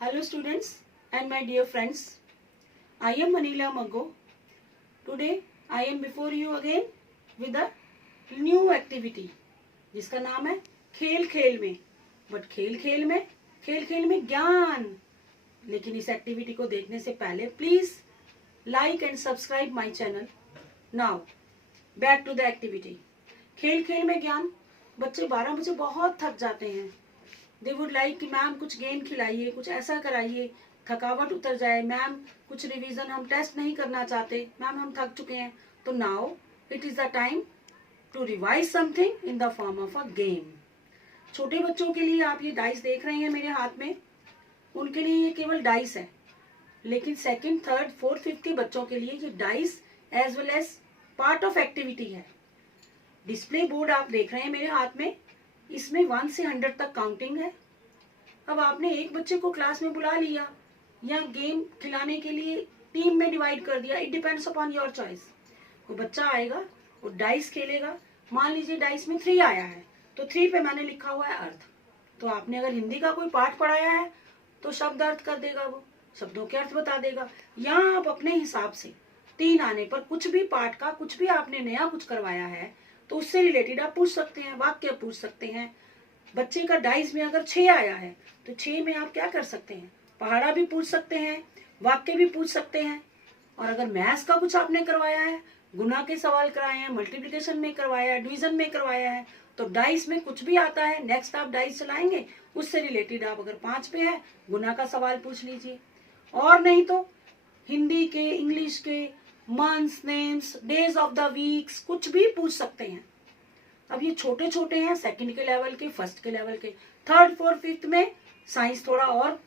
Hello students and my dear friends. I am Manila Maggo. Today I am before you again with a new activity जिसका नाम है खेल खेल में. But खेल खेल में ज्ञान. लेकिन इस एक्टिविटी को देखने से पहले please like and subscribe my channel. Now back to the activity. खेल खेल में ज्ञान. बच्चे 12 बजे बहुत थक जाते हैं. दे वुड लाइक कि मैम कुछ गेम खिलाइए, कुछ ऐसा कराइए, थकावट उतर जाए. मैम कुछ रिवीजन, हम टेस्ट नहीं करना चाहते. मैम हम थक चुके हैं. तो now it is the time to revise something in the form of a game. छोटे बच्चों के लिए आप ये डाइस देख रहे हैं मेरे हाथ में. उनके लिए ये केवल डाइस है. लेकिन सेकंड, थर्ड, फोर्थ, फिफ्थ के बच्चों के लिए ये dice as well as part of activity है. डिस्प्ले बोर्ड आप देख रहे हैं मेरे हाथ में. इसमें 1 से 100 तक काउंटिंग है. अब आपने एक बच्चे को क्लास में बुला लिया या गेम खिलाने के लिए टीम में डिवाइड कर दिया. It depends upon your choice. वो बच्चा आएगा, वो डाइस खेलेगा. मान लीजिए डाइस में 3 आया है तो 3 पे मैंने लिखा हुआ है अर्थ. तो आपने अगर हिंदी का कोई पाठ पढ़ाया है तो शब्द अर्थ कर देगा, वो शब्दों के अर्थ बता देगा. या आप अपने हिसाब से 3 आने पर कुछ भी पाठ का, कुछ भी आपने नया कुछ करवाया है तो उससे रिलेटेड आप पूछ सकते हैं, वाक्य पूछ सकते हैं. बच्चे का डाइस में अगर 6 आया है तो 6 में आप क्या कर सकते हैं, पहाड़ा भी पूछ सकते हैं, वाक्य भी पूछ सकते हैं. और अगर मैथ्स का कुछ आपने करवाया है, गुना के सवाल कराए हैं, मल्टीप्लिकेशन में करवाया है, डिवीजन में करवाया है, तो डाइस में कुछ भी आता है, नेक्स्ट आप डाइस चलाएंगे, उससे रिलेटेड आप अगर 5 पे है गुना का सवाल पूछ लीजिए. और नहीं तो हिंदी के, इंग्लिश के, months, names, days of the weeks, कुछ भी पूछ सकते हैं. अब ये छोटे छोटे हैं, सेकंड के लेवल के, फर्स्ट के लेवल के. थर्ड, फोर्थ, फिफ्थ में साइंस थोड़ा और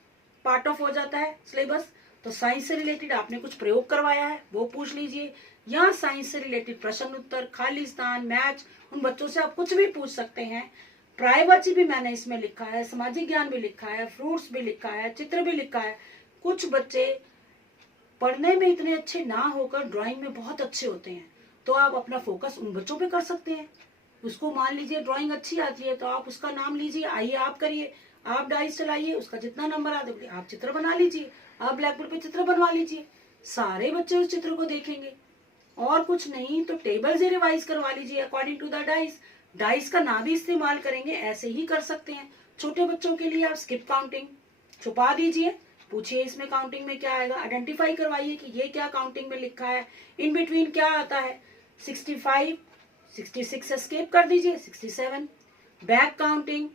पार्ट ऑफ हो जाता है सिलेबस. तो साइंस से रिलेटेड आपने कुछ प्रयोग करवाया है वो पूछ लीजिए. या साइंस से रिलेटेड प्रश्न उत्तर, खाली स्थान, मैच, उन बच्चों से आप कुछ भी पूछ सकते हैं. प्रायवाची भी मैंने इसमें लिखा है, सामाजिक ज्ञान भी लिखा है, फ्रूट्स भी लिखा है, चित्र भी लिखा है. कुछ बच्चे पढ़ने में इतने अच्छे ना होकर ड्राइंग में बहुत अच्छे होते हैं, तो आप अपना फोकस उन बच्चों पे कर सकते हैं. उसको मान लीजिए ड्राइंग अच्छी आती है तो आप उसका नाम लीजिए, आइए आप करिए, आप डाइस चलाइए, उसका जितना नंबर आता है आप चित्र बना लीजिए, आप ब्लैक बोर्ड पे चित्र बनवा लीजिए. सारे बच्चे उस चित्र को देखेंगे. और कुछ नहीं तो टेबल से रिवाइज करवा लीजिए according to the dice. Dice का ना भी इस्तेमाल करेंगे, ऐसे ही कर सकते हैं. छोटे बच्चों के लिए आप स्किप काउंटिंग छुपा दीजिए, पूछिए इसमें काउंटिंग में क्या आएगा, आइडेंटिफाई करवाइए कि ये क्या काउंटिंग में लिखा है, इन बिटवीन क्या आता है. 65, 66 एस्केप कर दीजिए, 67. Back counting,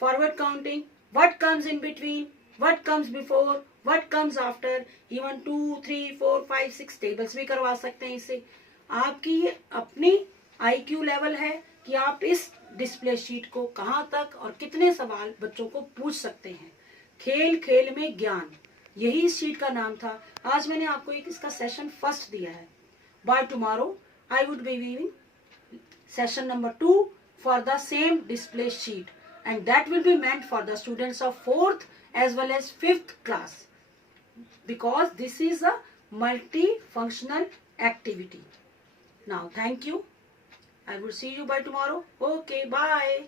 forward counting, what comes in between, what comes before, what comes after, even 2, 3, 4, 5, 6 tables भी करवा सकते हैं. इससे आपकी ये अपनी IQ लेवल है कि आप इस डिस्प्ले शीट को कहाँ तक और कितने सवाल बच्चों को पूछ सकते हैं. खेल खेल में ज्ञान, यही इस शीट का नाम था. आज मैंने आपको एक इसका सेशन फर्स्ट दिया है. By tomorrow I would be giving session number 2 for the same display sheet, and that will be meant for the students of 4th as well as 5th class, because this is a multifunctional activity. Now thank you. I will see you by tomorrow. Okay, bye.